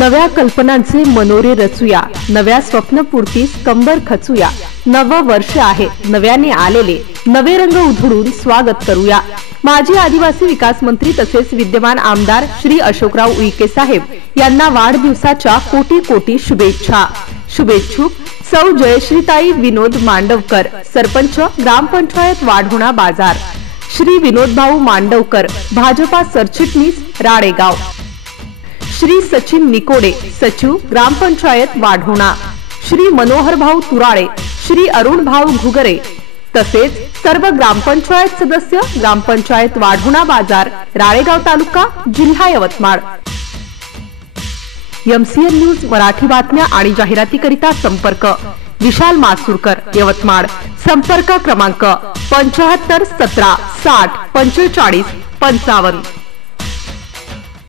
नव्या कल्पनांचे मनोरे रचूया, नव्या स्वप्नपूर्तीस कंबर खचूया। नव वर्ष आहे, नव्याने आलेले नवे रंग उधळून स्वागत करूया। माजी आदिवासी विकास मंत्री तसेच विद्यमान आमदार श्री अशोकराव उईके साहेब यांना वाढदिवसाच्या कोटी कोटी शुभेच्छा। शुभेच्छुक सौ जयश्रीताई विनोद मांडवकर, सरपंच ग्रामपंचायत वाढोणा बाजार, श्री विनोद भाऊ मांडवकर, भाजपा सरचिटणीस राळेगाव, श्री सचिन निकोडे, सचिव ग्रामपंचायत वाढोणा, श्री मनोहर भाऊ तुराळे, श्री अरुण भाऊ घुगरे तसेच सर्व ग्रामपंचायत सदस्य, ग्रामपंचायत वाढोणा बाजार, राळेगाव तालुका, जिल्हा यवतमाळ। MCN न्यूज मराठी बातम्या आणि जाहिरातीकरिता संपर्क विशाल मासुरकर, यवतमाळ। संपर्क क्रमांक 75 17 60 45 55।